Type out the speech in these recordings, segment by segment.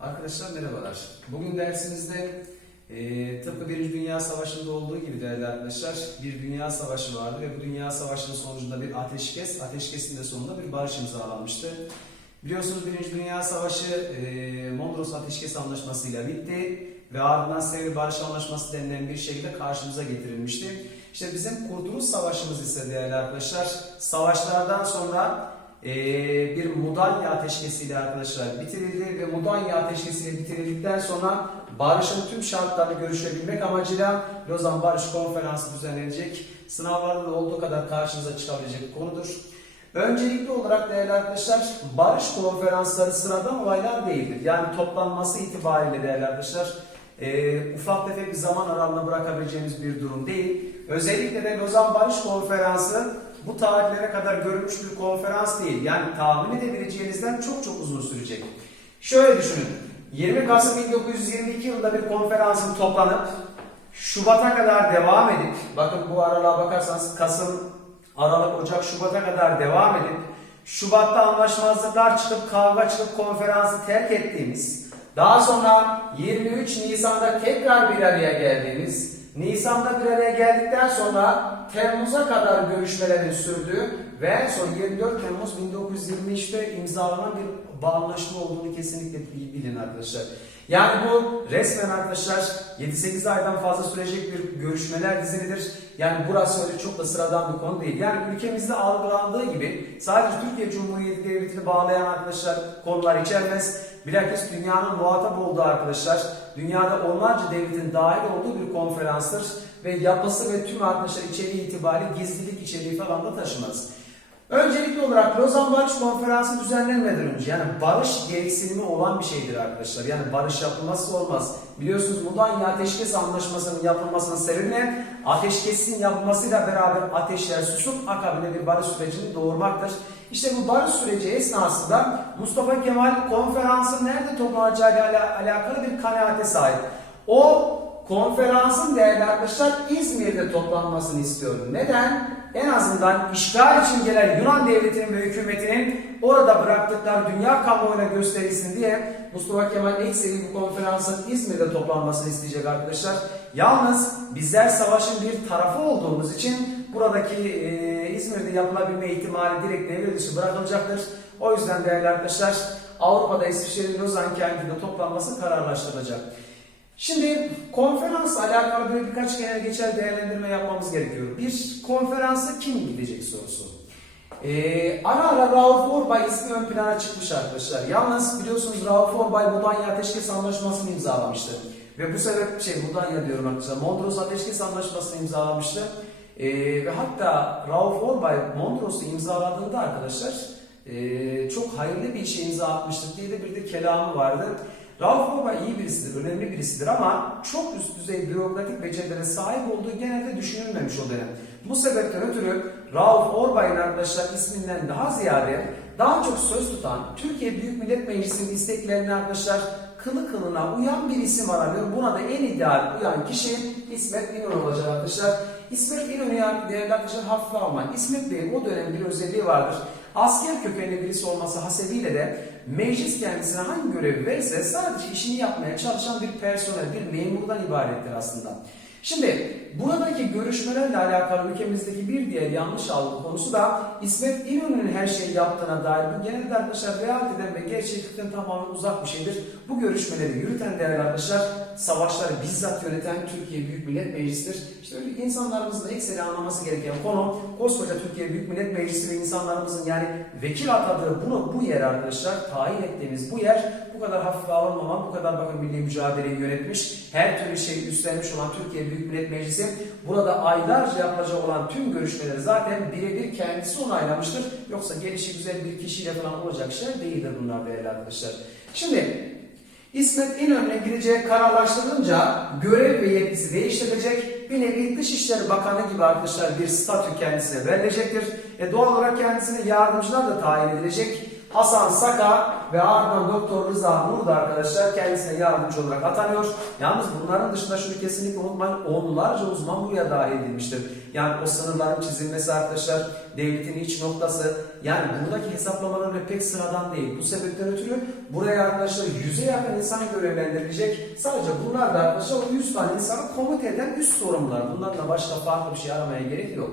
Arkadaşlar merhabalar. Bugün dersimizde e, tıpkı Birinci Dünya Savaşı'nda olduğu gibi değerli arkadaşlar bir dünya savaşı vardı ve bu dünya savaşının sonucunda bir ateşkes, ateşkesin de sonunda bir barış imzalanmıştı. Biliyorsunuz Birinci Dünya Savaşı e, Mondros Ateşkes Anlaşması'yla bitti ve ardından Sevr Barış Anlaşması denilen bir şekilde karşımıza getirilmişti. İşte bizim kurtuluş savaşımız ise değerli arkadaşlar savaşlardan sonra ee, bir Mudanya ateşkesiyle arkadaşlar bitirildi ve Mudanya ateşkesiyle bitirildikten sonra barışın tüm şartlarını görüşebilmek amacıyla Lozan Barış Konferansı düzenlenecek. Sınavlarda da olduğu kadar karşınıza çıkabilecek bir konudur. Öncelikli olarak değerli arkadaşlar barış konferansları sıradan olaylar değildir. Yani toplanması itibariyle değerli arkadaşlar e, ufak tefek bir zaman aralığına bırakabileceğimiz bir durum değil. Özellikle de Lozan Barış Konferansı bu tarihlere kadar görülmüş bir konferans değil. Yani tahmin edebileceğinizden çok çok uzun sürecek. Şöyle düşünün. 20 Kasım 1922 yılında bir konferansın toplanıp Şubat'a kadar devam edip bakın bu aralığa bakarsanız Kasım, Aralık, Ocak, Şubat'a kadar devam edip Şubat'ta anlaşmazlıklar çıkıp kavga çıkıp konferansı terk ettiğimiz daha sonra 23 Nisan'da tekrar bir araya geldiğimiz Nisan'da bir araya geldikten sonra Temmuz'a kadar görüşmelerin sürdüğü ve en son 24 Temmuz 1923'te imzalanan bir bağlanışma olduğunu kesinlikle bilin arkadaşlar. Yani bu resmen arkadaşlar 7-8 aydan fazla sürecek bir görüşmeler dizilidir. Yani burası öyle çok da sıradan bir konu değil. Yani ülkemizde algılandığı gibi sadece Türkiye Cumhuriyeti Devleti'ni bağlayan arkadaşlar konular içermez. Bilakis dünyanın muhatap olduğu arkadaşlar, dünyada onlarca devletin dahil olduğu bir konferanstır ve yapısı ve tüm arkadaşlar içeriği itibariyle gizlilik içeriği falan da taşımaz. Öncelikli olarak Lozan Barış Konferansı düzenlenmeden önce yani barış gereksinimi olan bir şeydir arkadaşlar. Yani barış yapılması olmaz. Biliyorsunuz Mudanya Ateşkes Anlaşması'nın yapılmasının sebebi ne? Ateşkesin yapılmasıyla beraber ateşler susup akabinde bir barış sürecini doğurmaktır. İşte bu barış süreci esnasında Mustafa Kemal konferansın nerede toplanacağıyla alakalı bir kanaate sahip. O konferansın değerli arkadaşlar İzmir'de toplanmasını istiyor. Neden? En azından işgal için gelen Yunan devletinin ve hükümetinin orada bıraktıkları dünya kamuoyuna gösterilsin diye Mustafa Kemal Ekseri bu konferansın İzmir'de toplanmasını isteyecek arkadaşlar. Yalnız bizler savaşın bir tarafı olduğumuz için buradaki e, İzmir'de yapılabilme ihtimali direkt devre dışı bırakılacaktır. O yüzden değerli arkadaşlar Avrupa'da İsviçre'nin Lozan kentinde toplanması kararlaştırılacak. Şimdi konferans alakalı böyle birkaç genel geçer değerlendirme yapmamız gerekiyor. Bir konferansa kim gidecek sorusu. Ee, ara ara Rauf Orbay ismi ön plana çıkmış arkadaşlar. Yalnız biliyorsunuz Rauf Orbay Mudanya Ateşkes Anlaşması'nı imzalamıştı. Ve bu sebep şey Mudanya diyorum arkadaşlar. Mondros Ateşkes Anlaşması'nı imzalamıştı. Ee, ve hatta Rauf Orbay Mondros'u imzaladığında arkadaşlar e, çok hayırlı bir işe imza atmıştık diye de bir de kelamı vardı. Rauf Baba iyi birisidir, önemli birisidir ama çok üst düzey bürokratik becerilere sahip olduğu genelde düşünülmemiş o dönem. Bu sebepten ötürü Rauf Orbay'ın arkadaşlar isminden daha ziyade daha çok söz tutan Türkiye Büyük Millet Meclisi'nin isteklerine arkadaşlar kılı kılına uyan bir isim aranıyor. Buna da en ideal uyan kişi İsmet İnönü olacak arkadaşlar. İsmet İnönü'yü değerli arkadaşlar hafife almayın. İsmet Bey'in o dönem bir özelliği vardır. Asker kökenli birisi olması hasebiyle de meclis kendisine hangi görevi verirse sadece işini yapmaya çalışan bir personel, bir memurdan ibarettir aslında. Şimdi buradaki görüşmelerle alakalı ülkemizdeki bir diğer yanlış algı konusu da İsmet İnönü'nün her şeyi yaptığına dair bu genelde arkadaşlar realiteden ve gerçeklikten tamamen uzak bir şeydir. Bu görüşmeleri yürüten değerli arkadaşlar savaşları bizzat yöneten Türkiye Büyük Millet Meclisi'dir. İşte öyle insanlarımızın ekseri anlaması gereken konu koskoca Türkiye Büyük Millet Meclisi ve insanlarımızın yani vekil atadığı bunu bu yer arkadaşlar tayin ettiğimiz bu yer bu kadar hafife alınmaman, bu kadar bakın milli mücadeleyi yönetmiş, her türlü şey üstlenmiş olan Türkiye Büyük Millet Meclisi burada aylarca yapılacak olan tüm görüşmeleri zaten birebir kendisi onaylamıştır. Yoksa gelişi güzel bir kişiyle falan olacak şeyler değildir bunlar değerli arkadaşlar. Şimdi İsmet İnönü'ne gireceği kararlaştırılınca görev ve yetkisi değiştirilecek. Bir nevi Dışişleri Bakanı gibi arkadaşlar bir statü kendisine verilecektir. E doğal olarak kendisine yardımcılar da tayin edilecek. Hasan Saka ve ardından Doktor Rıza Nur da arkadaşlar kendisine yardımcı olarak atanıyor. Yalnız bunların dışında şunu kesinlikle unutmayın onlarca uzman buraya dahil edilmiştir. Yani o sınırların çizilmesi arkadaşlar devletin iç noktası yani buradaki hesaplamalar ve pek sıradan değil. Bu sebepten ötürü buraya arkadaşlar yüze yakın insan görevlendirilecek. Sadece bunlar da arkadaşlar o 100 tane insanı komut eden üst sorumlular. Bunlarla başka farklı bir şey aramaya gerek yok.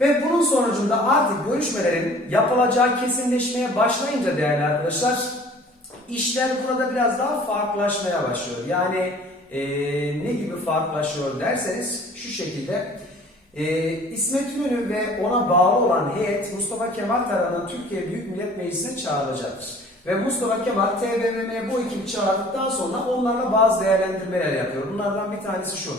Ve bunun sonucunda artık görüşmelerin yapılacağı kesinleşmeye başlayınca değerli arkadaşlar işler burada biraz daha farklılaşmaya başlıyor. Yani eee, ne gibi farklılaşıyor derseniz şu şekilde ee, İsmet İnönü ve ona bağlı olan heyet Mustafa Kemal tarafından Türkiye Büyük Millet Meclisi'ne çağrılacaktır. Ve Mustafa Kemal TBMM'ye bu ekibi çağırdıktan sonra onlarla bazı değerlendirmeler yapıyor. Bunlardan bir tanesi şu.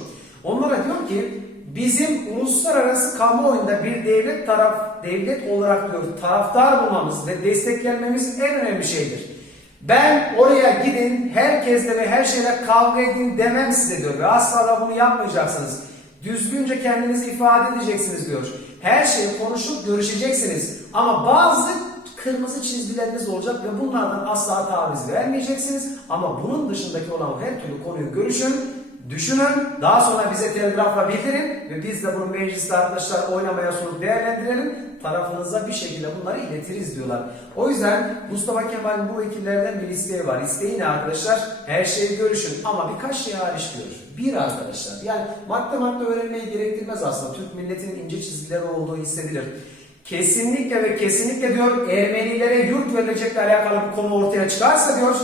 Onlara diyor ki bizim uluslararası kamuoyunda bir devlet taraf devlet olarak diyor taraftar bulmamız ve desteklenmemiz en önemli şeydir. Ben oraya gidin, herkesle ve her şeyle kavga edin demem size diyor. Ve asla da bunu yapmayacaksınız. Düzgünce kendinizi ifade edeceksiniz diyor. Her şeyi konuşup görüşeceksiniz. Ama bazı kırmızı çizgileriniz olacak ve bunlardan asla taviz vermeyeceksiniz. Ama bunun dışındaki olan her türlü konuyu görüşün, düşünün, daha sonra bize telgrafla bildirin ve biz de bunu mecliste arkadaşlar oynamaya sonup değerlendirelim. Tarafınıza bir şekilde bunları iletiriz diyorlar. O yüzden Mustafa Kemal'in bu vekillerden bir isteği var. İsteği ne arkadaşlar? Her şeyi görüşün ama birkaç şey hariç diyor. Bir arkadaşlar yani madde madde öğrenmeyi gerektirmez aslında. Türk milletinin ince çizgileri olduğu hissedilir. Kesinlikle ve kesinlikle diyor Ermenilere yurt verilecekle alakalı bir konu ortaya çıkarsa diyor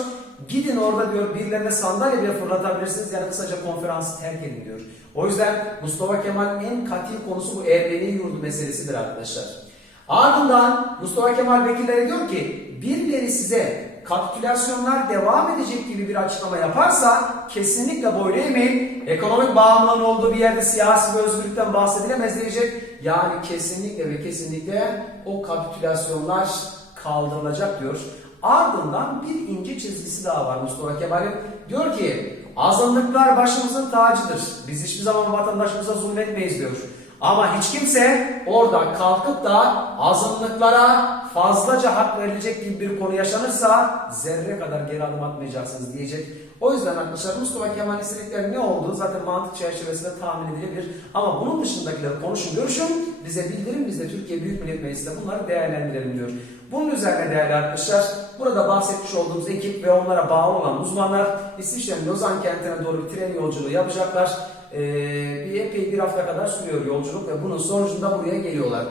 gidin orada diyor birilerine sandalye bile fırlatabilirsiniz yani kısaca konferansı terk edin diyor. O yüzden Mustafa Kemal'in en katil konusu bu Ermeni yurdu meselesidir arkadaşlar. Ardından Mustafa Kemal vekillere diyor ki birileri size kapitülasyonlar devam edecek gibi bir açıklama yaparsa kesinlikle boyun eğmeyin. Ekonomik bağımlılığın olduğu bir yerde siyasi bir özgürlükten bahsedilemez diyecek. Yani kesinlikle ve kesinlikle o kapitülasyonlar kaldırılacak diyor. Ardından bir ince çizgisi daha var Mustafa Kemal'in. Diyor ki azınlıklar başımızın tacıdır. Biz hiçbir zaman vatandaşımıza zulmetmeyiz diyor. Ama hiç kimse orada kalkıp da azınlıklara fazlaca hak verilecek gibi bir konu yaşanırsa zerre kadar geri adım atmayacaksınız diyecek. O yüzden arkadaşlar Mustafa Kemal istedikleri ne olduğu zaten mantık çerçevesinde tahmin edilebilir. Ama bunun dışındakileri konuşun görüşün bize bildirin biz de Türkiye Büyük Millet Meclisi'nde bunları değerlendirelim diyor. Bunun üzerine değerli arkadaşlar burada bahsetmiş olduğumuz ekip ve onlara bağlı olan uzmanlar İsviçre'nin Lozan kentine doğru bir tren yolculuğu yapacaklar. Ee, bir epey bir hafta kadar sürüyor yolculuk ve bunun sonucunda buraya geliyorlar.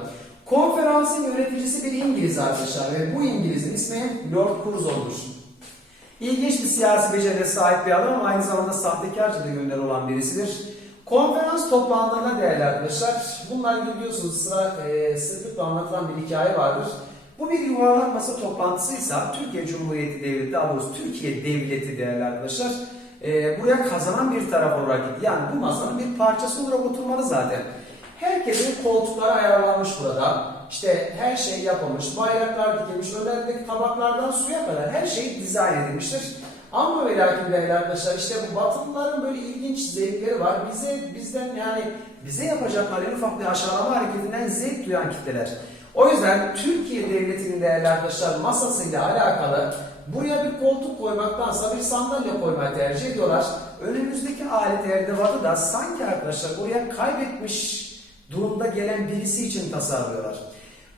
Konferansın yöneticisi bir İngiliz arkadaşlar ve bu İngiliz'in ismi Lord Curzon'dur. İlginç bir siyasi beceriye sahip bir adam ama aynı zamanda sahtekarca da yönleri olan birisidir. Konferans toplantılarına değerli arkadaşlar, bunlar biliyorsunuz sıra e, sıklıkla anlatılan bir hikaye vardır. Bu bir yuvarlak masa toplantısıysa Türkiye Cumhuriyeti Devleti, daha doğrusu Türkiye Devleti değerli arkadaşlar, e, buraya kazanan bir taraf olarak gitti. Yani bu masanın bir parçası olarak oturmalı zaten. Herkesin koltukları ayarlanmış burada. İşte her şey yapılmış, bayraklar dikilmiş, özellikle tabaklardan suya kadar her şey dizayn edilmiştir. Ama ve lakin değerli arkadaşlar işte bu batılıların böyle ilginç zevkleri var. Bize bizden yani bize yapacakları en ufak bir aşağılama hareketinden zevk duyan kitleler. O yüzden Türkiye Devleti'nin değerli arkadaşlar masasıyla alakalı buraya bir koltuk koymaktansa bir sandalye koymayı tercih ediyorlar. Önümüzdeki alet edevatı da sanki arkadaşlar buraya kaybetmiş durumda gelen birisi için tasarlıyorlar.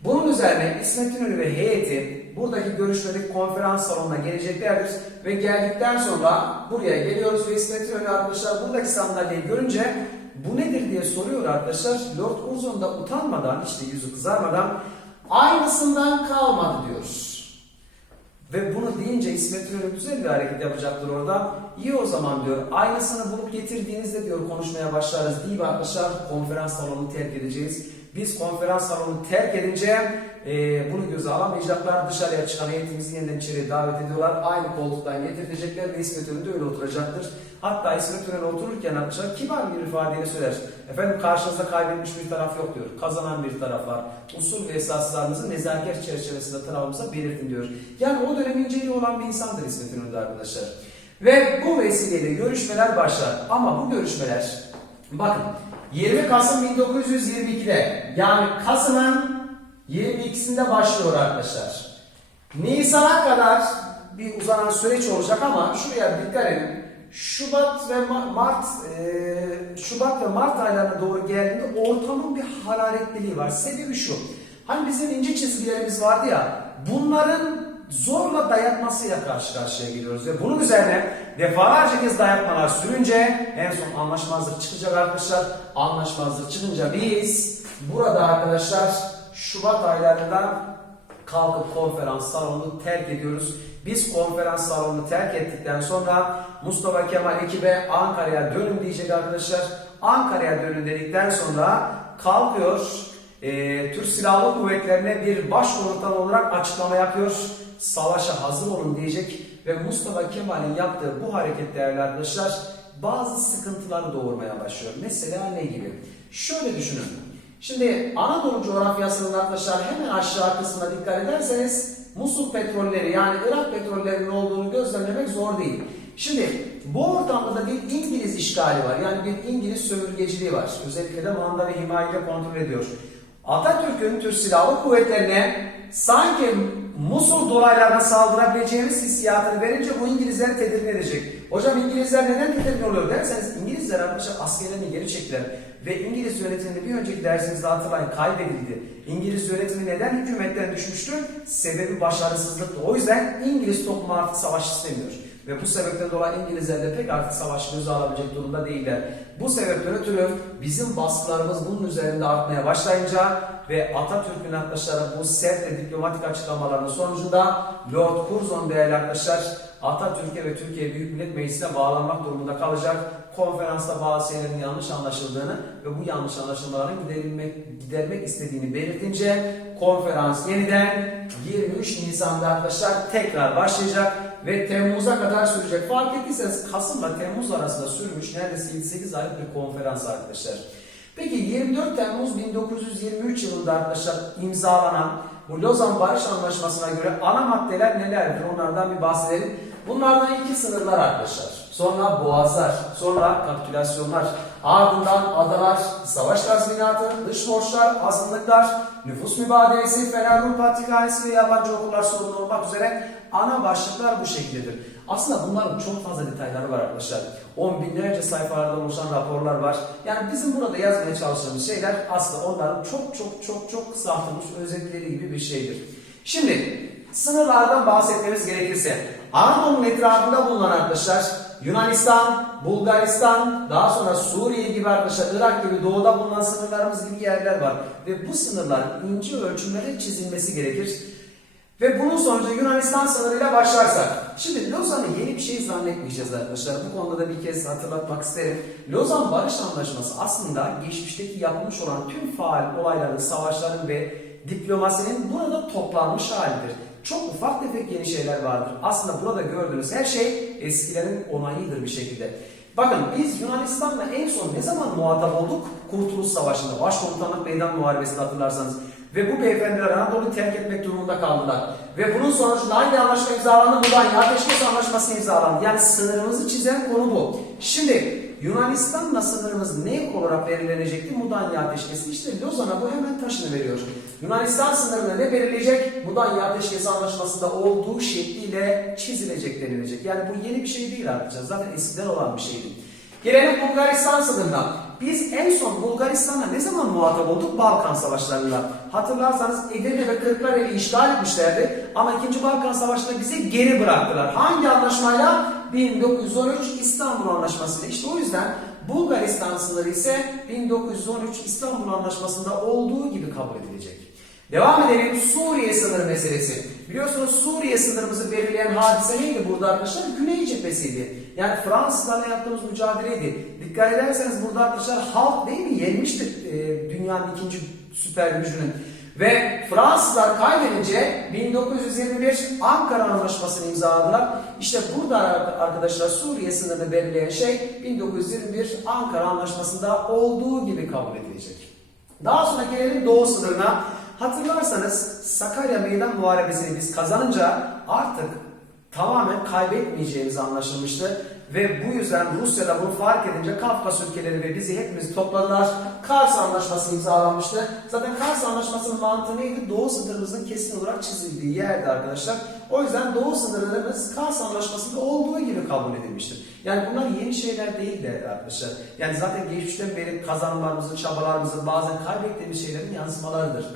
Bunun üzerine İsmet İnönü ve heyeti buradaki görüşmedeki konferans salonuna geleceklerdir ve geldikten sonra buraya geliyoruz ve İsmet İnönü arkadaşlar buradaki sandalyeyi görünce bu nedir diye soruyor arkadaşlar. Lord Curzon da utanmadan işte yüzü kızarmadan aynısından kalmadı diyor. Ve bunu deyince İsmet İnönü güzel bir hareket yapacaktır orada. İyi o zaman diyor. Aynısını bulup getirdiğinizde diyor konuşmaya başlarız. Deyip arkadaşlar konferans salonunu terk edeceğiz. Biz konferans salonunu terk edince e, bunu göze alamayacaklar. Dışarıya çıkan heyetimizi yeniden içeriye davet ediyorlar. Aynı koltuktan getirecekler ve İsmet de öyle oturacaktır. Hatta İsmet İnönü otururken arkadaşlar kibar bir ifadeyle söyler. Efendim karşınızda kaybetmiş bir taraf yok diyor. Kazanan bir taraf var. Usul ve esaslarınızı nezaket çerçevesinde tarafımıza belirtin diyor. Yani o dönem inceliği olan bir insandır İsmet İnönü arkadaşlar. Ve bu vesileyle görüşmeler başlar. Ama bu görüşmeler bakın 20 Kasım 1922'de yani Kasım'ın 22'sinde başlıyor arkadaşlar. Nisan'a kadar bir uzanan süreç olacak ama şuraya dikkat edin. Şubat ve Ma- Mart e, Şubat ve Mart aylarına doğru geldiğinde ortamın bir hararetliliği var. Sebebi şu. Hani bizim ince çizgilerimiz vardı ya. Bunların zorla dayatmasıyla karşı karşıya geliyoruz ve bunun üzerine defalarca kez dayatmalar sürünce en son anlaşmazlık çıkacak arkadaşlar. Anlaşmazlık çıkınca biz burada arkadaşlar Şubat aylarında kalkıp konferans salonunu terk ediyoruz. Biz konferans salonunu terk ettikten sonra Mustafa Kemal ekibe Ankara'ya dönün diyecek arkadaşlar. Ankara'ya dönün dedikten sonra kalkıyor. e, Türk Silahlı Kuvvetlerine bir başkomutan olarak açıklama yapıyor. Savaşa hazır olun diyecek ve Mustafa Kemal'in yaptığı bu hareket değerli arkadaşlar bazı sıkıntıları doğurmaya başlıyor. Mesela ne gibi? Şöyle düşünün. Şimdi Anadolu coğrafyasının arkadaşlar hemen aşağı kısmına dikkat ederseniz Musul petrolleri yani Irak petrollerinin olduğunu gözlemlemek zor değil. Şimdi bu ortamda da bir İngiliz işgali var. Yani bir İngiliz sömürgeciliği var. Özellikle de manda ve himayeyle kontrol ediyor. Atatürk'ün Türk Silahlı Kuvvetlerine sanki Musul dolaylarına saldırabileceğimiz hissiyatını verince bu İngilizler tedirgin edecek. Hocam İngilizler neden tedirgin oluyor derseniz İngilizler arkadaşlar askerlerini geri çektiler. Ve İngiliz yönetimini bir önceki dersinizde hatırlayın kaybedildi. İngiliz yönetimi neden hükümetten düşmüştü? Sebebi başarısızlıktı. O yüzden İngiliz toplumu artık savaş istemiyor. Ve bu sebepten dolayı İngilizler de pek artık savaş göze alabilecek durumda değiller. Bu sebepten ötürü bizim baskılarımız bunun üzerinde artmaya başlayınca ve Atatürk'ün arkadaşlar bu sert ve diplomatik açıklamalarının sonucunda Lord Curzon değerli arkadaşlar Atatürk'e ve Türkiye Büyük Millet Meclisi'ne bağlanmak durumunda kalacak. Konferansta bazı şeylerin yanlış anlaşıldığını ve bu yanlış anlaşılmaların giderilmek, gidermek istediğini belirtince konferans yeniden 23 Nisan'da arkadaşlar tekrar başlayacak ve Temmuz'a kadar sürecek. Fark ettiyseniz Kasım'la Temmuz arasında sürmüş neredeyse 7-8 aylık bir konferans arkadaşlar. Peki 24 Temmuz 1923 yılında arkadaşlar imzalanan bu Lozan Barış Anlaşması'na göre ana maddeler nelerdir? Onlardan bir bahsedelim. Bunlardan ilki sınırlar arkadaşlar. Sonra boğazlar, sonra kapitülasyonlar, ardından adalar, savaş tazminatı, dış borçlar, azınlıklar, nüfus mübadelesi, Fener Rum Patrikhanesi ve yabancı okullar sorunu olmak üzere ana başlıklar bu şekildedir. Aslında bunların çok fazla detayları var arkadaşlar. On binlerce sayfalardan oluşan raporlar var. Yani bizim burada yazmaya çalıştığımız şeyler aslında onların çok çok çok çok kısaltılmış özetleri gibi bir şeydir. Şimdi sınırlardan bahsetmemiz gerekirse Anadolu'nun etrafında bulunan arkadaşlar Yunanistan, Bulgaristan, daha sonra Suriye gibi arkadaşlar Irak gibi doğuda bulunan sınırlarımız gibi yerler var. Ve bu sınırların ince ölçümlere çizilmesi gerekir. Ve bunun sonucu Yunanistan sınırıyla başlarsak. Şimdi Lozan'ı yeni bir şey zannetmeyeceğiz arkadaşlar. Bu konuda da bir kez hatırlatmak isterim. Lozan Barış Anlaşması aslında geçmişteki yapılmış olan tüm faal olayların, savaşların ve diplomasinin burada toplanmış halidir. Çok ufak tefek yeni şeyler vardır. Aslında burada gördüğünüz her şey eskilerin onayıdır bir şekilde. Bakın biz Yunanistan'la en son ne zaman muhatap olduk? Kurtuluş Savaşı'nda, Başkomutanlık Meydan Muharebesi'nde hatırlarsanız. Ve bu beyefendiler Anadolu'yu terk etmek durumunda kaldılar. Ve bunun sonucunda hangi anlaşma imzalandı? Mudanya Ateşkes Anlaşması imzalandı. Yani sınırımızı çizen konu bu. Şimdi Yunanistan'la sınırımız ne olarak belirlenecekti? Mudanya Ateşkesi. İşte Lozan'a bu hemen taşını veriyor. Yunanistan sınırını ne belirleyecek? Mudanya Ateşkesi Anlaşması'nda olduğu şekliyle çizilecek denilecek. Yani bu yeni bir şey değil arkadaşlar. Zaten eskiden olan bir şeydi. Gelelim Bulgaristan sınırına. Biz en son Bulgaristan'la ne zaman muhatap olduk? Balkan Savaşları'nda. Hatırlarsanız Edirne ve Kırklareli işgal etmişlerdi ama 2. Balkan Savaşı'nda bizi geri bıraktılar. Hangi anlaşmayla? 1913 İstanbul Anlaşması ile. İşte o yüzden Bulgaristan sınırı ise 1913 İstanbul Anlaşması'nda olduğu gibi kabul edilecek. Devam edelim Suriye sınırı meselesi. Biliyorsunuz Suriye sınırımızı belirleyen hadise neydi burada arkadaşlar? Güney cephesiydi. Yani Fransızlarla yaptığımız mücadeleydi. Dikkat ederseniz burada arkadaşlar halk değil mi yenmiştir e, dünyanın ikinci süper gücünün. Ve Fransızlar kaybedince 1921 Ankara Anlaşması'nı imzaladılar. İşte burada arkadaşlar Suriye sınırını belirleyen şey 1921 Ankara Anlaşması'nda olduğu gibi kabul edilecek. Daha sonra gelelim Doğu sınırına. Hatırlarsanız Sakarya Meydan Muharebesi'ni biz kazanınca artık tamamen kaybetmeyeceğimiz anlaşılmıştı. Ve bu yüzden Rusya da bunu fark edince Kafkas ülkeleri ve bizi hepimizi topladılar. Kars Anlaşması imzalanmıştı. Zaten Kars Anlaşması'nın mantığı neydi? Doğu sınırımızın kesin olarak çizildiği yerdi arkadaşlar. O yüzden Doğu sınırlarımız Kars Anlaşması'nda olduğu gibi kabul edilmiştir. Yani bunlar yeni şeyler değil değerli arkadaşlar. Yani zaten geçmişten beri kazanmalarımızın, çabalarımızın bazen kaybettiğimiz şeylerin yansımalarıdır.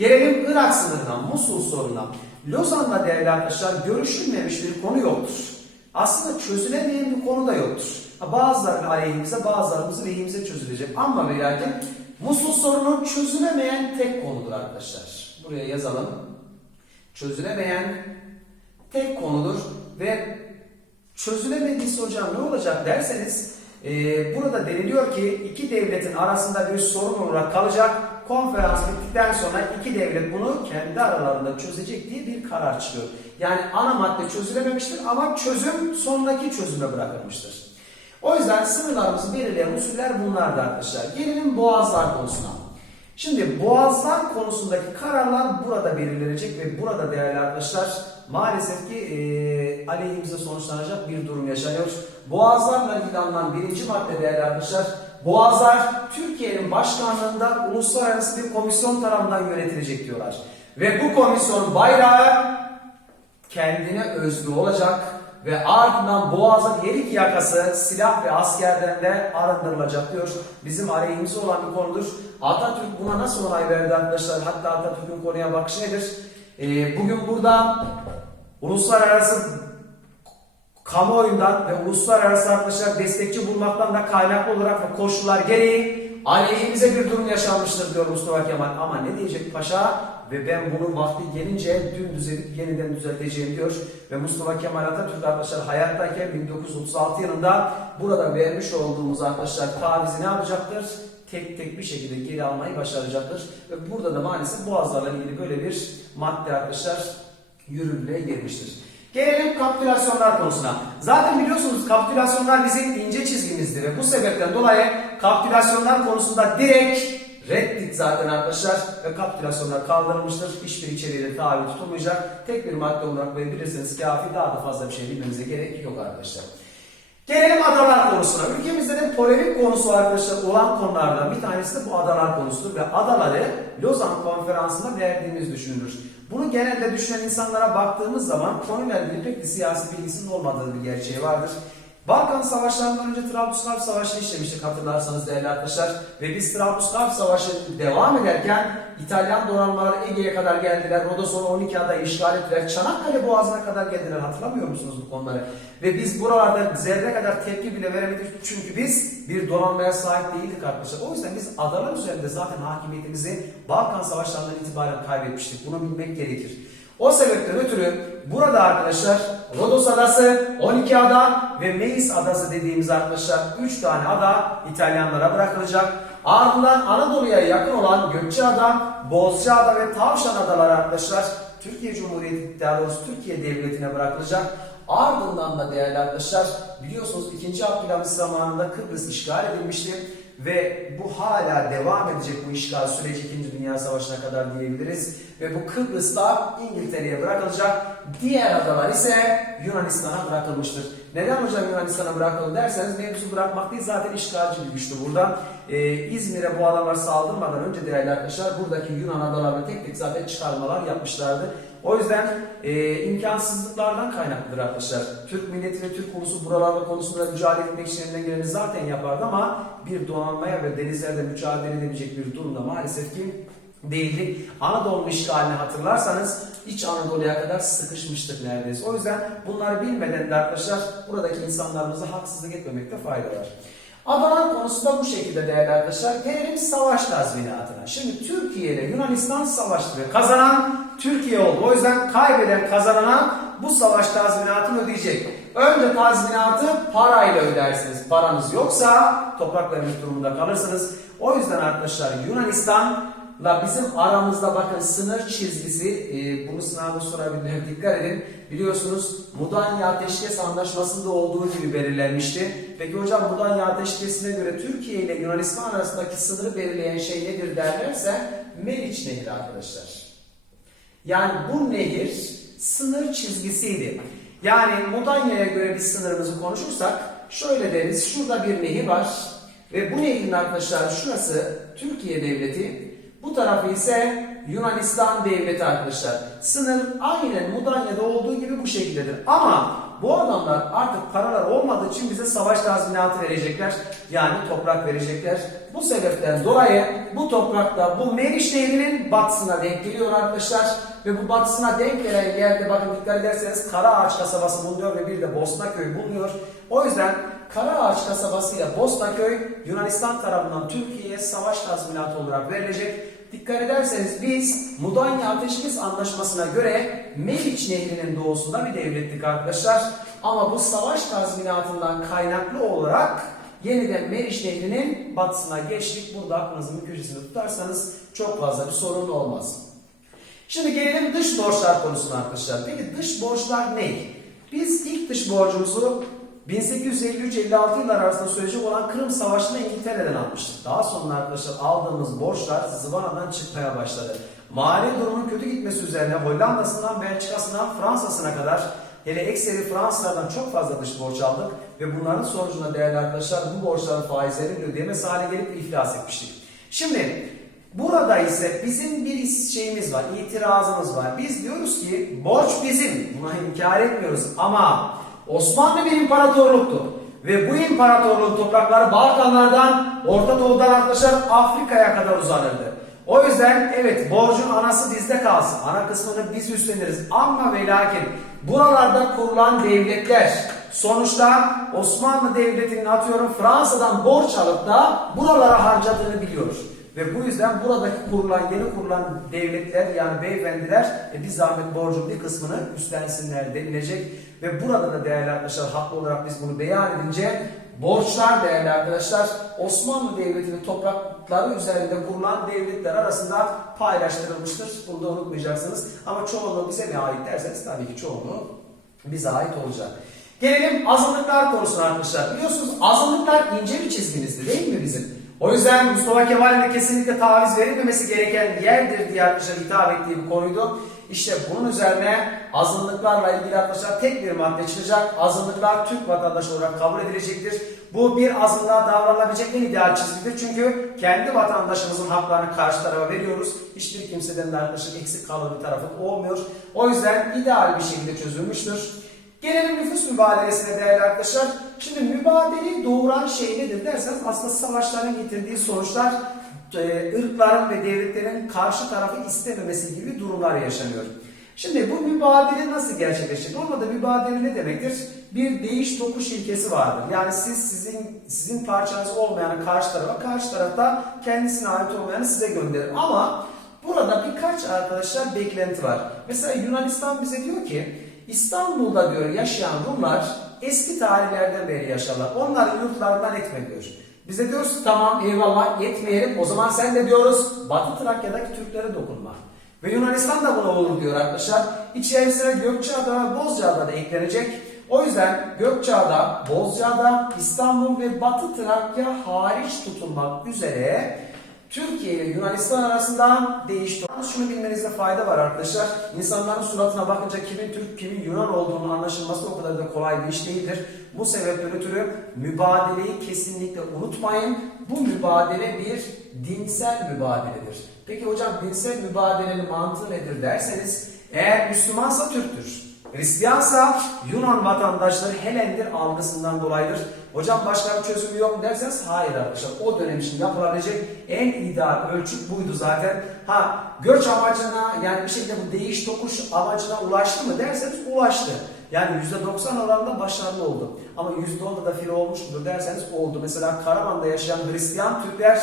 Gelelim Irak sınırına, Musul sorununa. Lozan'la değerli arkadaşlar görüşülmemiş bir konu yoktur. Aslında çözülemeyen bir konu da yoktur. Ha, Bazılarının aleyhimize, bazılarımızın lehimize çözülecek. Ama ve lakin Musul sorunu çözülemeyen tek konudur arkadaşlar. Buraya yazalım. Çözülemeyen tek konudur ve çözülemediyse hocam ne olacak derseniz e, burada deniliyor ki iki devletin arasında bir sorun olarak kalacak. Konferans bittikten sonra iki devlet bunu kendi aralarında çözecek diye bir karar çıkıyor. Yani ana madde çözülememiştir ama çözüm sonraki çözüme bırakılmıştır. O yüzden sınırlarımızı belirleyen usuller bunlardır arkadaşlar. Gelelim boğazlar konusuna. Şimdi boğazlar konusundaki kararlar burada belirlenecek ve burada değerli arkadaşlar maalesef ki e, aleyhimize sonuçlanacak bir durum yaşanıyor. Boğazlarla ilgili alınan birinci madde değerli arkadaşlar Boğazlar Türkiye'nin başkanlığında uluslararası bir komisyon tarafından yönetilecek diyorlar. Ve bu komisyon bayrağı kendine özgü olacak ve ardından boğazın her iki yakası silah ve askerden de arındırılacak diyor. Bizim aleyhimize olan bir konudur. Atatürk buna nasıl onay verdi arkadaşlar? Hatta Atatürk'ün konuya bakışı nedir? Ee, bugün burada uluslararası kamuoyundan ve uluslararası arkadaşlar destekçi bulmaktan da kaynaklı olarak ve koşullar gereği aleyhimize bir durum yaşanmıştır diyor Mustafa Kemal. Ama ne diyecek paşa? Ve ben bunu vakti gelince dümdüz edip yeniden düzelteceğim diyor. Ve Mustafa Kemal Atatürk arkadaşlar hayattayken 1936 yılında burada vermiş olduğumuz arkadaşlar tavizi ne yapacaktır? Tek tek bir şekilde geri almayı başaracaktır. Ve burada da maalesef boğazlarla ilgili böyle bir madde arkadaşlar yürürlüğe girmiştir. Gelelim kapitülasyonlar konusuna. Zaten biliyorsunuz kapitülasyonlar bizim ince çizgimizdi ve bu sebepten dolayı kapitülasyonlar konusunda direkt reddik zaten arkadaşlar ve kapitülasyonlar kaldırılmıştır. Hiçbir içeriğine tabi tutulmayacak. Tek bir madde olarak verebilirseniz kafi daha da fazla bir şey bilmemize gerek yok arkadaşlar. Gelelim adalar konusuna. Ülkemizde de polemik konusu arkadaşlar olan konulardan bir tanesi de bu adalar konusudur ve adaları Lozan konferansında verdiğimiz düşünülür. Bunu genelde düşünen insanlara baktığımız zaman konuyla ilgili pek bir siyasi bilgisinin olmadığı bir gerçeği vardır. Balkan Savaşlarından önce Trablusgarp Savaşı'nı işlemiştik hatırlarsanız değerli arkadaşlar. Ve biz Trablusgarp Savaşı devam ederken İtalyan donanmaları Ege'ye kadar geldiler. Rodos'u 12 ada işgal ettiler. Çanakkale Boğazı'na kadar geldiler. Hatırlamıyor musunuz bu konuları? Ve biz buralarda zerre kadar tepki bile veremedik. Çünkü biz bir donanmaya sahip değildik arkadaşlar. O yüzden biz adalar üzerinde zaten hakimiyetimizi Balkan Savaşlarından itibaren kaybetmiştik. Bunu bilmek gerekir. O sebepten ötürü burada arkadaşlar Rodos Adası, 12 ada ve Meis Adası dediğimiz arkadaşlar 3 tane ada İtalyanlara bırakılacak. Ardından Anadolu'ya yakın olan Gökçeada, Bozcaada ve Tavşan Adaları arkadaşlar Türkiye Cumhuriyeti daha Türkiye Devleti'ne bırakılacak. Ardından da değerli arkadaşlar biliyorsunuz 2. Abdülhamit zamanında Kıbrıs işgal edilmişti ve bu hala devam edecek bu işgal süreci 2. Dünya Savaşı'na kadar diyebiliriz. Ve bu Kıbrıs'ta İngiltere'ye bırakılacak. Diğer adalar ise Yunanistan'a bırakılmıştır. Neden hocam Yunanistan'a bırakıldı derseniz mevzu bırakmak değil zaten işgalci bir güçtü burada. Ee, İzmir'e bu adamlar saldırmadan önce değerli arkadaşlar buradaki Yunan adalarını tek tek zaten çıkarmalar yapmışlardı. O yüzden e, imkansızlıklardan kaynaklıdır arkadaşlar. Türk milleti ve Türk ulusu buralarda konusunda mücadele etmek için elinden geleni zaten yapardı ama bir donanmaya ve denizlerde mücadele edebilecek bir durumda maalesef ki değildi. Anadolu işgalini hatırlarsanız İç Anadolu'ya kadar sıkışmıştık neredeyse. O yüzden bunları bilmeden de arkadaşlar buradaki insanlarımıza haksızlık etmemekte fayda var. Adalar konusu da bu şekilde değerli arkadaşlar. Gelelim savaş tazminatına. Şimdi Türkiye ile Yunanistan savaştı ve kazanan Türkiye oldu. O yüzden kaybeden kazanana bu savaş tazminatını ödeyecek. Önce tazminatı parayla ödersiniz. Paranız yoksa toprak vermek durumunda kalırsınız. O yüzden arkadaşlar Yunanistan'la bizim aramızda bakın sınır çizgisi, e, bunu sınavda sorabilirler dikkat edin. Biliyorsunuz Mudanya Ateşkes Anlaşması'nda olduğu gibi belirlenmişti. Peki hocam Mudanya Ateşkesi'ne göre Türkiye ile Yunanistan arasındaki sınırı belirleyen şey nedir derlerse Meriç Nehri arkadaşlar. Yani bu nehir sınır çizgisiydi. Yani Mudanya'ya göre biz sınırımızı konuşursak şöyle deriz. Şurada bir nehir var ve bu nehrin arkadaşlar şurası Türkiye Devleti. Bu tarafı ise Yunanistan Devleti arkadaşlar. Sınır aynen Mudanya'da olduğu gibi bu şekildedir. Ama bu adamlar artık paralar olmadığı için bize savaş tazminatı verecekler. Yani toprak verecekler. Bu sebepten dolayı bu toprakta bu Meriç Nehri'nin batısına denk geliyor arkadaşlar. Ve bu batısına denk gelen yerde bakın dikkat ederseniz Karaağaç kasabası bulunuyor ve bir de Bosnaköy bulunuyor. O yüzden Karaağaç kasabası ile Bosnaköy Yunanistan tarafından Türkiye'ye savaş tazminatı olarak verilecek. Dikkat ederseniz biz Mudanya Ateşkes Anlaşması'na göre Meriç Nehri'nin doğusunda bir devlettik arkadaşlar. Ama bu savaş tazminatından kaynaklı olarak yeniden Meriç Nehri'nin batısına geçtik. Burada aklınızın bir köşesinde tutarsanız çok fazla bir sorun olmaz. Şimdi gelelim dış borçlar konusuna arkadaşlar. Peki dış borçlar ne? Biz ilk dış borcumuzu 1853-56 yıllar arasında sürecek olan Kırım Savaşı'nda İngiltere'den almıştık. Daha sonra arkadaşlar aldığımız borçlar zıvanadan çıkmaya başladı. Mali durumun kötü gitmesi üzerine Hollanda'sından Belçika'sından Fransa'sına kadar hele ekseri Fransızlardan çok fazla dış borç aldık ve bunların sonucunda değerli arkadaşlar bu borçların faizlerini ödeyemez hale gelip iflas etmiştik. Şimdi Burada ise bizim bir şeyimiz var, itirazımız var. Biz diyoruz ki borç bizim, buna inkar etmiyoruz ama Osmanlı bir imparatorluktu. Ve bu imparatorluğun toprakları Balkanlardan, Orta Doğu'dan arkadaşlar Afrika'ya kadar uzanırdı. O yüzden evet borcun anası bizde kalsın. Ana kısmını biz üstleniriz. Ama ve lakin buralarda kurulan devletler sonuçta Osmanlı Devleti'nin atıyorum Fransa'dan borç alıp da buralara harcadığını biliyoruz. Ve bu yüzden buradaki kurulan, yeni kurulan devletler yani beyefendiler e, bir zahmet borcun bir kısmını üstlensinler denilecek. Ve burada da değerli arkadaşlar haklı olarak biz bunu beyan edince borçlar değerli arkadaşlar Osmanlı Devleti'nin toprakları üzerinde kurulan devletler arasında paylaştırılmıştır. Bunu da unutmayacaksınız. Ama çoğunluğu bize mi ait derseniz tabii ki çoğunluğu bize ait olacak. Gelelim azınlıklar konusuna arkadaşlar. Biliyorsunuz azınlıklar ince bir çizgimizdi değil mi bizim? O yüzden Mustafa Kemal'in de kesinlikle taviz verilmemesi gereken yerdir diye arkadaşlar hitap ettiği bir konuydu. İşte bunun üzerine azınlıklarla ilgili arkadaşlar tek bir madde çıkacak. Azınlıklar Türk vatandaşı olarak kabul edilecektir. Bu bir azınlığa davranılabilecek en ideal çizgidir. Çünkü kendi vatandaşımızın haklarını karşı tarafa veriyoruz. Hiçbir kimseden de arkadaşlar eksik kalır bir tarafı olmuyor. O yüzden ideal bir şekilde çözülmüştür. Gelelim nüfus mübadelesine değerli arkadaşlar. Şimdi mübadeleyi doğuran şey nedir derseniz aslında savaşların getirdiği sonuçlar e, ırkların ve devletlerin karşı tarafı istememesi gibi durumlar yaşanıyor. Şimdi bu mübadele nasıl gerçekleşecek? Normalde mübadele ne demektir? Bir değiş tokuş ilkesi vardır. Yani siz sizin sizin parçanız olmayanı karşı tarafa, karşı tarafta kendisine ait olmayanı size gönderir. Ama burada birkaç arkadaşlar beklenti var. Mesela Yunanistan bize diyor ki İstanbul'da diyor yaşayan Rumlar eski tarihlerden beri yaşarlar. Onları yurtlarından etme diyor. Biz de diyoruz tamam eyvallah etmeyelim. O zaman sen de diyoruz Batı Trakya'daki Türklere dokunma. Ve Yunanistan da buna olur diyor arkadaşlar. İçerisine Gökçeada ve Bozcaada da eklenecek. O yüzden Gökçeada, Bozcaada, İstanbul ve Batı Trakya hariç tutulmak üzere Türkiye ile Yunanistan arasında değişti. Şunu bilmenizde fayda var arkadaşlar. İnsanların suratına bakınca kimin Türk, kimin Yunan olduğunu anlaşılması o kadar da kolay bir iş değildir. Bu sebepten ötürü mübadeleyi kesinlikle unutmayın. Bu mübadele bir dinsel mübadeledir. Peki hocam dinsel mübadelenin mantığı nedir derseniz eğer Müslümansa Türktür. Hristiyansa Yunan vatandaşları Helendir algısından dolayıdır. Hocam başka bir çözüm yok mu derseniz hayır arkadaşlar. O dönem için yapılabilecek en ideal ölçüt buydu zaten. Ha göç amacına yani bir şekilde bu değiş tokuş amacına ulaştı mı derseniz ulaştı. Yani %90 oranında başarılı oldu. Ama %10'da da fil olmuş mudur derseniz oldu. Mesela Karaman'da yaşayan Hristiyan Türkler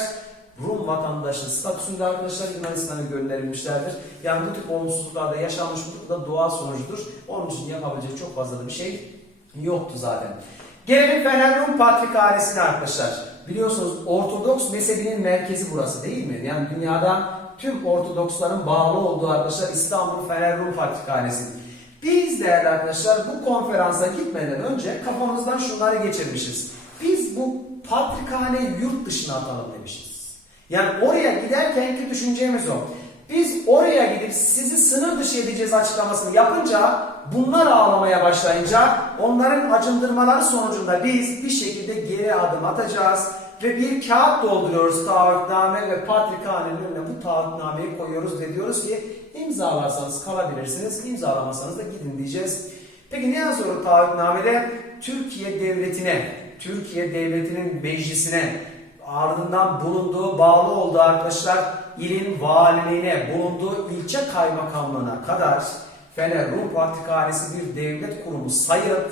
Rum vatandaşı statüsünde arkadaşlar Yunanistan'a gönderilmişlerdir. Yani bu tip olumsuzluklarda yaşanmış bu da doğal sonucudur. Onun için yapabileceği çok fazla bir şey yoktu zaten. Gelelim Fener Rum Patrikhanesi'ne arkadaşlar. Biliyorsunuz Ortodoks mezhebinin merkezi burası değil mi? Yani dünyada tüm Ortodoksların bağlı olduğu arkadaşlar İstanbul Fener Rum Patrikhanesi. Biz değerli arkadaşlar bu konferansa gitmeden önce kafamızdan şunları geçirmişiz. Biz bu patrikhaneyi yurt dışına atalım demişiz. Yani oraya giderkenki düşüncemiz o. Biz oraya gidip sizi sınır dışı edeceğiz açıklamasını yapınca bunlar ağlamaya başlayınca onların acındırmaları sonucunda biz bir şekilde geri adım atacağız ve bir kağıt dolduruyoruz taahhütname ve patrikhanenin önüne bu taahhütnameyi koyuyoruz ve diyoruz ki imzalarsanız kalabilirsiniz, imzalamasanız da gidin diyeceğiz. Peki ne yazıyor taahhütnamede? Türkiye devletine, Türkiye devletinin meclisine, ardından bulunduğu, bağlı olduğu arkadaşlar ilin valiliğine, bulunduğu ilçe kaymakamlığına kadar Fener Rum Patrikhanesi bir devlet kurumu sayıp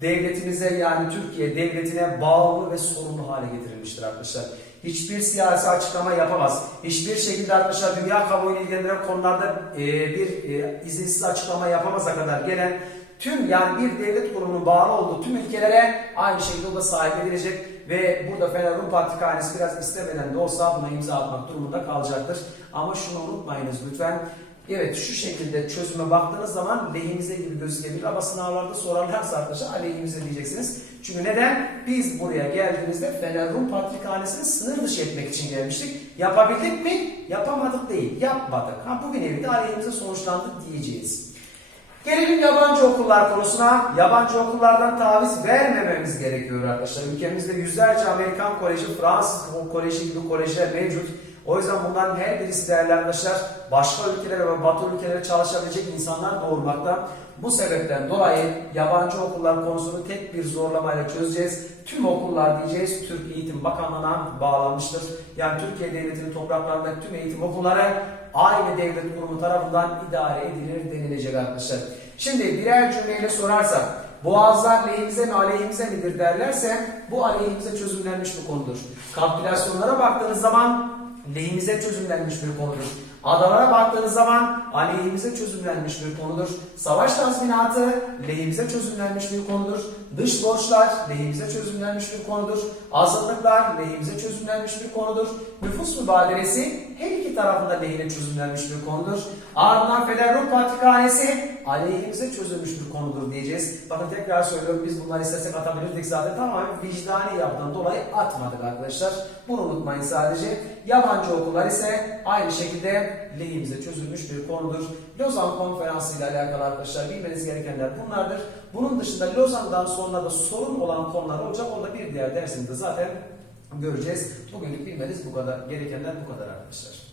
devletimize yani Türkiye devletine bağlı ve sorumlu hale getirilmiştir arkadaşlar. Hiçbir siyasi açıklama yapamaz. Hiçbir şekilde arkadaşlar dünya kamuoyunu ilgilendiren konularda e, bir e, izinsiz açıklama yapamaza kadar gelen tüm yani bir devlet kurumunun bağlı olduğu tüm ülkelere aynı şekilde o da sahip edilecek ve burada Fener Rum Patrikhanesi biraz istemeden de olsa buna imza atmak durumunda kalacaktır. Ama şunu unutmayınız lütfen. Evet şu şekilde çözüme baktığınız zaman lehimize gibi gözükebilir ama sınavlarda sorarlarsa arkadaşlar aleyhimize diyeceksiniz. Çünkü neden? Biz buraya geldiğimizde Fener Rum Patrikhanesi'ni sınır dışı etmek için gelmiştik. Yapabildik mi? Yapamadık değil. Yapmadık. Ha bugün evde aleyhimize sonuçlandı diyeceğiz. Gelelim yabancı okullar konusuna. Yabancı okullardan taviz vermememiz gerekiyor arkadaşlar. Ülkemizde yüzlerce Amerikan koleji, Fransız koleji gibi kolejler mevcut. O yüzden bunların her birisi değerli arkadaşlar başka ülkelere ve batı ülkelere çalışabilecek insanlar doğurmakta. Bu sebepten dolayı yabancı okullar konusunu tek bir zorlamayla çözeceğiz. Tüm okullar diyeceğiz Türk Eğitim Bakanlığı'na bağlanmıştır. Yani Türkiye Devleti'nin topraklarındaki tüm eğitim okulları aynı devlet kurumu tarafından idare edilir denilecek arkadaşlar. Şimdi birer cümleyle sorarsak boğazlar lehimize mi aleyhimize midir derlerse bu aleyhimize çözümlenmiş bir konudur. Kalkülasyonlara baktığınız zaman lehimize çözümlenmiş bir konudur. Adalara baktığınız zaman aleyhimize çözümlenmiş bir konudur. Savaş tazminatı lehimize çözümlenmiş bir konudur. Dış borçlar lehimize çözümlenmiş bir konudur. Azınlıklar lehimize çözümlenmiş bir konudur. Nüfus mübadelesi her iki tarafında lehine çözümlenmiş bir konudur. Ardından Federal Patrikhanesi aleyhimize çözülmüş bir konudur diyeceğiz. Bakın tekrar söylüyorum biz bunları istesek atabilirdik zaten tamamen vicdani yaptığından dolayı atmadık arkadaşlar. Bunu unutmayın sadece. Yabancı okullar ise aynı şekilde lehimize çözülmüş bir konudur. Lozan Konferansı ile alakalı arkadaşlar bilmeniz gerekenler bunlardır. Bunun dışında Lozan'dan sonra da sorun olan konular olacak. Onu da bir diğer dersimizde zaten göreceğiz. Bugünlük bilmeniz bu kadar. Gerekenler bu kadar arkadaşlar.